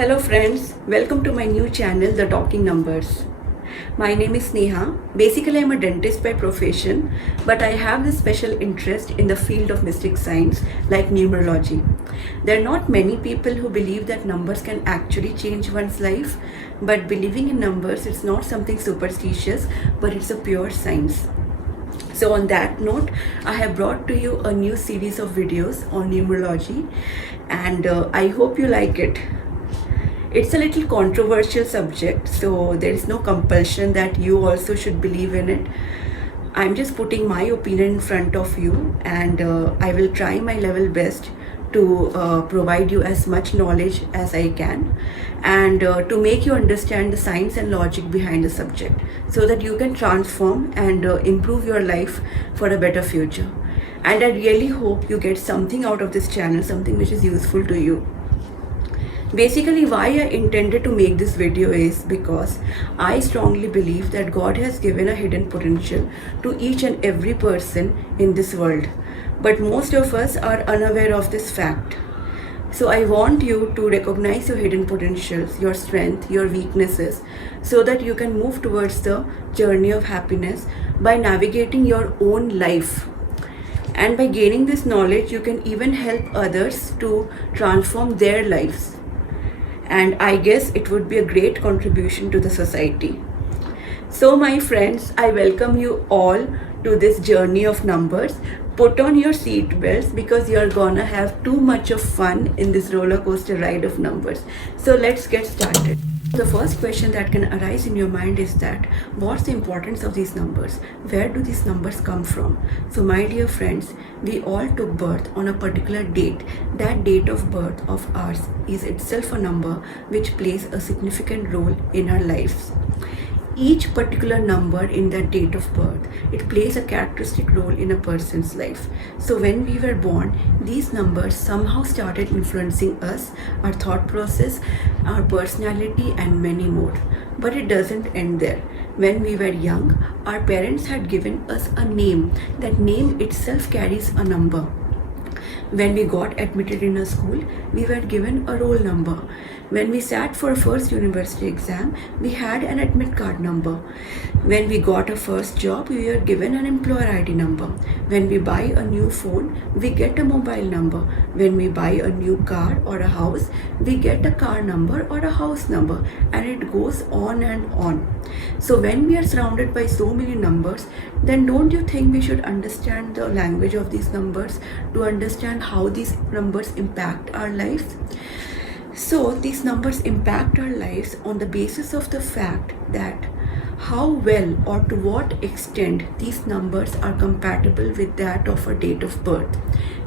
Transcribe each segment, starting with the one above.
Hello friends, welcome to my new channel, The Talking Numbers. My name is Sneha. Basically, I'm a dentist by profession, but I have this special interest in the field of mystic science like numerology. There are not many people who believe that numbers can actually change one's life, but believing in numbers, it's not something superstitious, but it's a pure science. So on that note, I have brought to you a new series of videos on numerology, and I hope you like it. It's a little controversial subject, so there is no compulsion that you also should believe in it. I'm just putting my opinion in front of you, and I will try my level best to provide you as much knowledge as I can, and to make you understand the science and logic behind the subject so that you can transform and improve your life for a better future. And I really hope you get something out of this channel, something which is useful to you. Basically, why I intended to make this video is because I strongly believe that God has given a hidden potential to each and every person in this world. But most of us are unaware of this fact. So I want you to recognize your hidden potentials, your strength, your weaknesses, so that you can move towards the journey of happiness by navigating your own life. And by gaining this knowledge, you can even help others to transform their lives. And I guess it would be a great contribution to the society. So my friends, I welcome you all to this journey of numbers. Put on your seat belts because you're gonna have too much of fun in this roller coaster ride of numbers. So let's get started. The first question that can arise in your mind is that what's the importance of these numbers? Where do these numbers come from? So my dear friends, we all took birth on a particular date. That date of birth of ours is itself a number which plays a significant role in our lives. Each particular number in that date of birth, it plays a characteristic role in a person's life. So when we were born, these numbers somehow started influencing us, our thought process, our personality, and many more. But it doesn't end there. When we were young, our parents had given us a name. That name itself carries a number. When we got admitted in a school, we were given a roll number. When we sat for a first university exam, we had an admit card number. When we got a first job, we were given an employer ID number. When we buy a new phone, we get a mobile number. When we buy a new car or a house, we get a car number or a house number, and it goes on and on. So when we are surrounded by so many numbers, then don't you think we should understand the language of these numbers to understand how these numbers impact our lives? So these numbers impact our lives on the basis of the fact that how well or to what extent these numbers are compatible with that of our date of birth.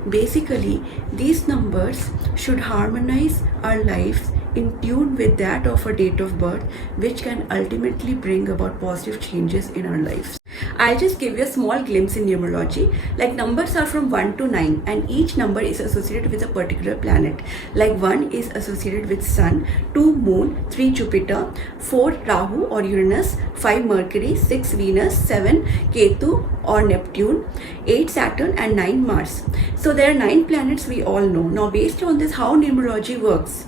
Basically, these numbers should harmonize our lives in tune with that of our date of birth, which can ultimately bring about positive changes in our lives. I'll just give you a small glimpse in numerology. Like numbers are from 1 to 9, and each number is associated with a particular planet. Like 1 is associated with Sun, 2 Moon, 3 Jupiter, 4 Rahu or Uranus, 5 Mercury, 6 Venus, 7 Ketu or Neptune, 8 Saturn, and 9 Mars. So there are 9 planets we all know. Now based on this, how numerology works.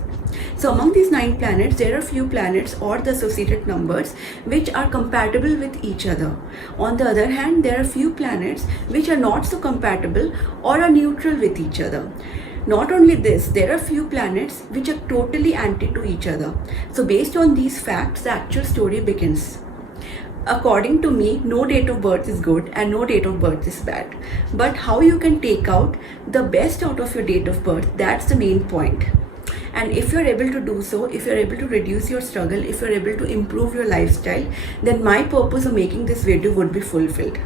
So among these 9 planets, there are few planets or the associated numbers which are compatible with each other. On the other hand, there are few planets which are not so compatible or are neutral with each other. Not only this, there are few planets which are totally anti to each other. So based on these facts, the actual story begins. According to me, no date of birth is good and no date of birth is bad. But how you can take out the best out of your date of birth, that's the main point. And if you're able to do so, if you're able to reduce your struggle, if you're able to improve your lifestyle, then my purpose of making this video would be fulfilled.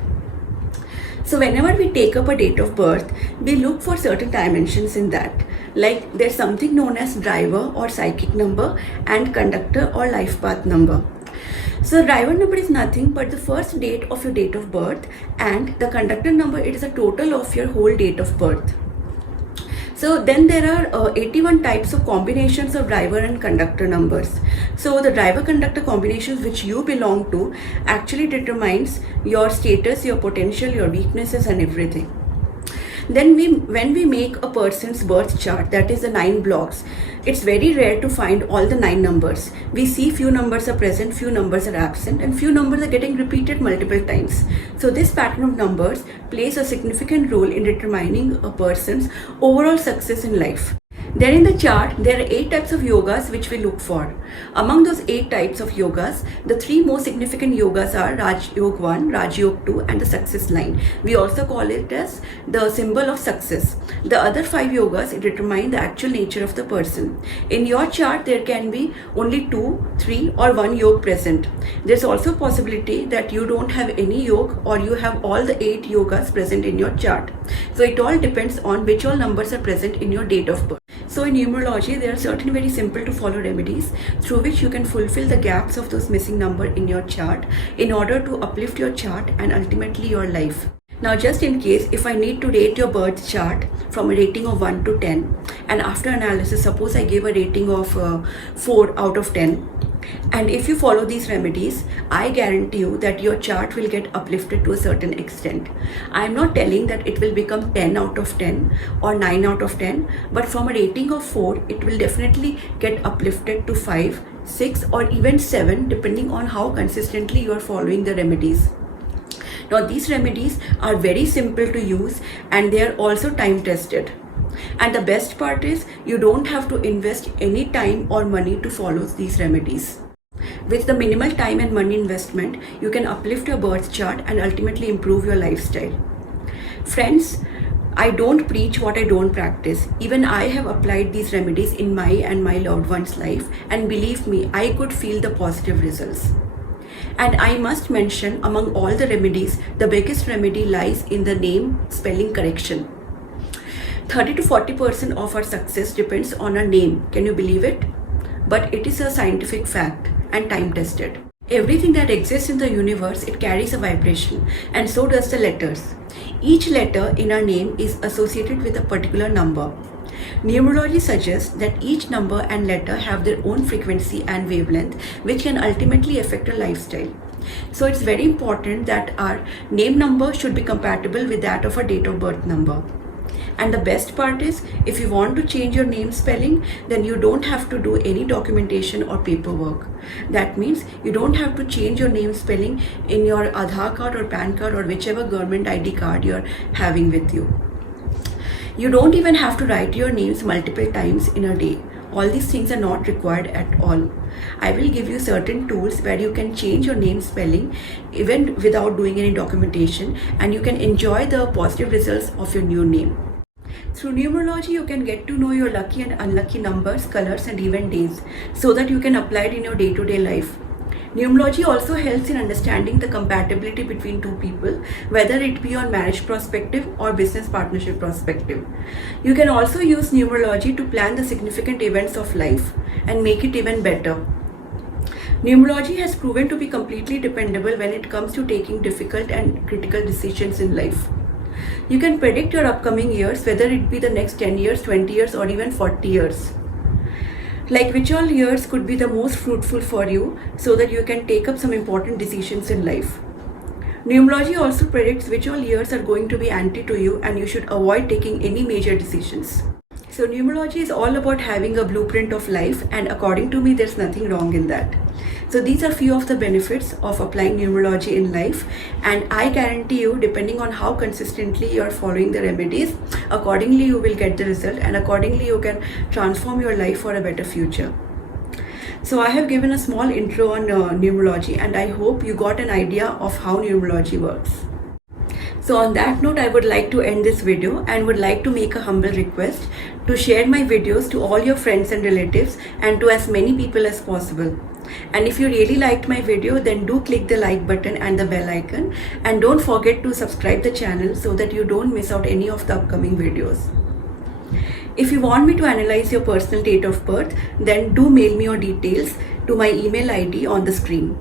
So whenever we take up a date of birth, we look for certain dimensions in that. Like there's something known as driver or psychic number and conductor or life path number. So driver number is nothing but the first date of your date of birth, and the conductor number, it is a total of your whole date of birth. So then there are 81 types of combinations of driver and conductor numbers. So the driver conductor combinations which you belong to actually determines your status, your potential, your weaknesses and everything. Then when we make a person's birth chart, that is the 9 blocks, it's very rare to find all the 9 numbers. We see few numbers are present, few numbers are absent, and few numbers are getting repeated multiple times. So this pattern of numbers plays a significant role in determining a person's overall success in life. Then in the chart, there are 8 types of yogas which we look for. Among those 8 types of yogas, the 3 most significant yogas are Raj Yoga 1, Raj Yoga 2 and the success line. We also call it as the symbol of success. The other 5 yogas determine the actual nature of the person. In your chart, there can be only 2, 3 or 1 yoga present. There's also a possibility that you don't have any yoga or you have all the 8 yogas present in your chart. So it all depends on which all numbers are present in your date of birth. So in numerology, there are certain very simple to follow remedies through which you can fulfill the gaps of those missing numbers in your chart in order to uplift your chart and ultimately your life. Now just in case, if I need to rate your birth chart from a rating of 1 to 10, and after analysis, suppose I give a rating of 4 out of 10, and if you follow these remedies, I guarantee you that your chart will get uplifted to a certain extent. I am not telling that it will become 10 out of 10 or 9 out of 10, but from a rating of 4, it will definitely get uplifted to 5, 6 or even 7 depending on how consistently you are following the remedies. Now these remedies are very simple to use and they are also time tested. And the best part is you don't have to invest any time or money to follow these remedies. With the minimal time and money investment, you can uplift your birth chart and ultimately improve your lifestyle. Friends, I don't preach what I don't practice. Even I have applied these remedies in my and my loved one's life, and believe me, I could feel the positive results. And I must mention, among all the remedies, the biggest remedy lies in the name spelling correction. 30 to 40% of our success depends on our name. Can you believe it? But it is a scientific fact and time tested. Everything that exists in the universe, it carries a vibration, and so does the letters. Each letter in our name is associated with a particular number. Numerology suggests that each number and letter have their own frequency and wavelength, which can ultimately affect our lifestyle. So it's very important that our name number should be compatible with that of our date of birth number. And the best part is, if you want to change your name spelling, then you don't have to do any documentation or paperwork. That means you don't have to change your name spelling in your Aadhaar card or PAN card or whichever government ID card you're having with you. You don't even have to write your names multiple times in a day. All these things are not required at all. I will give you certain tools where you can change your name spelling even without doing any documentation, and you can enjoy the positive results of your new name. Through numerology, you can get to know your lucky and unlucky numbers, colors and even days so that you can apply it in your day-to-day life. Numerology also helps in understanding the compatibility between two people, whether it be on marriage perspective or business partnership perspective. You can also use numerology to plan the significant events of life and make it even better. Numerology has proven to be completely dependable when it comes to taking difficult and critical decisions in life. You can predict your upcoming years, whether it be the next 10 years, 20 years or even 40 years. Like which all years could be the most fruitful for you so that you can take up some important decisions in life. Numerology also predicts which all years are going to be anti to you and you should avoid taking any major decisions. So numerology is all about having a blueprint of life, and according to me, there's nothing wrong in that. So these are few of the benefits of applying numerology in life, and I guarantee you, depending on how consistently you are following the remedies, accordingly you will get the result and accordingly you can transform your life for a better future. So I have given a small intro on numerology, and I hope you got an idea of how numerology works. So on that note, I would like to end this video and would like to make a humble request to share my videos to all your friends and relatives and to as many people as possible. And if you really liked my video, then do click the like button and the bell icon, and don't forget to subscribe the channel so that you don't miss out any of the upcoming videos. If you want me to analyze your personal date of birth, then do mail me your details to my email ID on the screen.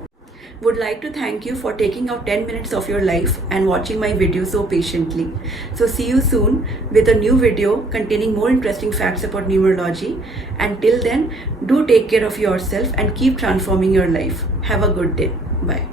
Would like to thank you for taking out 10 minutes of your life and watching my video so patiently. So see you soon with a new video containing more interesting facts about numerology. Until then, do take care of yourself and keep transforming your life. Have a good day. Bye.